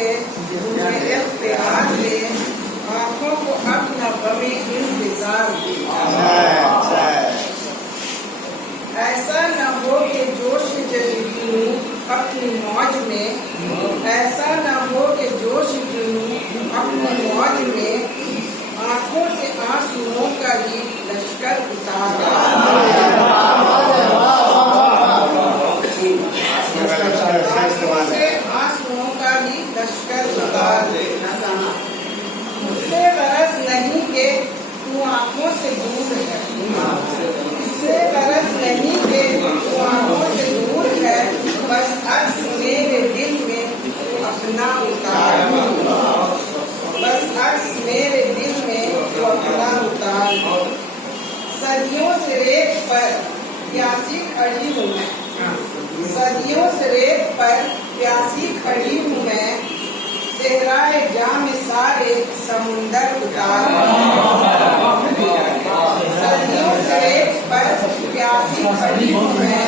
से मुझे इख्तियार दे, आँखों को अपना गमे इंतजार दे। ऐसा न हो कि जोश जुनून अपनी मौज में, ऐसा न हो कि जोश जुनून अपनी मौज में, आँखों से आंसुओं का ही लश्कर उतारा। आंसुओं का ही लश्कर उतार देना। मुझसे गरज नहीं कि तू आँखों से दूर है, मुझसे गरज नहीं कि तू आँखों से दूर है, बस अक्स मेरे दिल में तू अपना उतार, बस अक्स मेरे दिल में तू अपना उतार। सदियों से रेत पर प्यासी खड़ी हूँ मैं, सदियों से रेत पर प्यासी खड़ी हूँ मैं, सेहराए जाम सारे समुंदर उतार। सदियों से रेत पर प्यासी खड़ी हूँ मैं,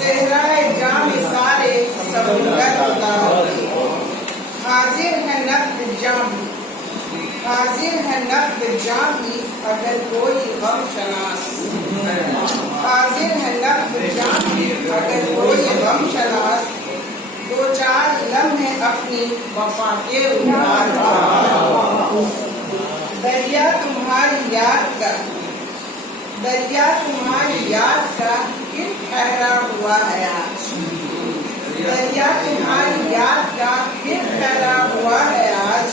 सेहराए जाम सारे समुंदर उतार। हाजिर है नक्द जाम, हाजिर है नक्द जामी अगर कोई गम शनास, हाजिर है नक्द जामी अगर कोई गम शनास, दो चार लम्हे अपनी वफा के उतार। दरिया तुम्हारी याद का, दरिया तुम्हारी याद का फिर ठहरा हुआ है आज, दरिया तुम्हारी याद का फिर ठहरा हुआ है आज।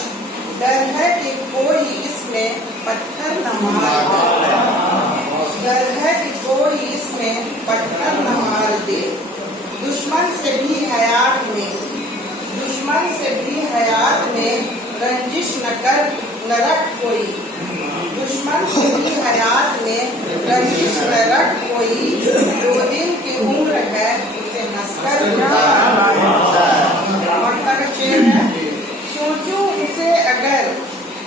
डर है कि कोई इसमें पत्थर न मार दे, डर है कि कोई इसमें पत्थर न मार दे। दुश्मन से भी हयात में, दुश्मन से भी हयात में रंजिश न कर न रख कोई, दुश्मन से भी हयात में रंजिश न रख कोई। दो दिन की उम्र है उसे हंसकर उतार। सोचूं उसे अगर,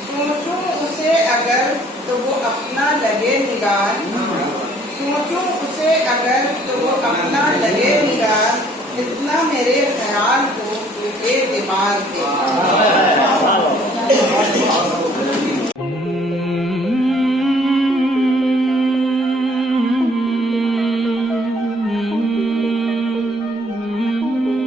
सोचूं उसे अगर तो वो अपना लगे निगार, सोचूं उसे अगर तो वो अपना लगे निगार। इतना मेरे ख्याल को एतबार दे।